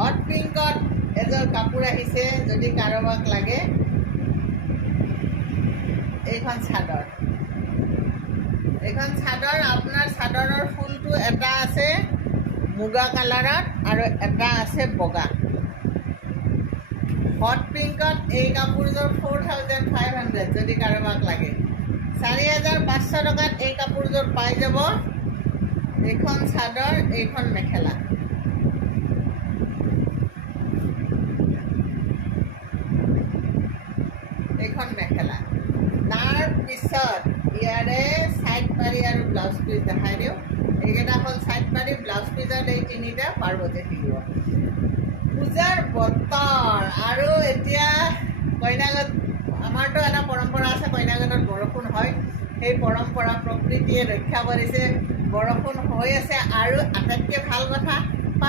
Hot পিংকত এযোৰ কাপোৰ আহিছে, যদি কাৰোবাক লাগে। এইখন চাদৰ, আপোনাৰ চাদৰৰ ফুলটো এটা আছে মুগা কালাৰত আৰু এটা আছে বগা। হট পিংকত এই কাপোৰযোৰ 4500 যদি কাৰোবাক লাগে। 4500 টকাত এই কাপোৰযোৰ পাই যাব। এইখন চাদৰ, এইখন মেখেলা। এইখন মেখেলা। তাৰ পিছত ইয়াৰে চাইড পাৰি আৰু ব্লাউজ পিচ দেখাই দিওঁ। এইকেইটা হ'ল চাইড পাৰি, ব্লাউজ পিচত এই তিনিটা পাৰ্বতী থাকিব। পূজাৰ বতৰ আৰু এতিয়া কইনাগত, আমাৰতো এটা পৰম্পৰা আছে, কইনাগতত বৰষুণ হয়। সেই পৰম্পৰা প্ৰকৃতিয়ে ৰক্ষা কৰিছে, বৰষুণ হৈ আছে। আৰু আটাইতকৈ ভাল কথা,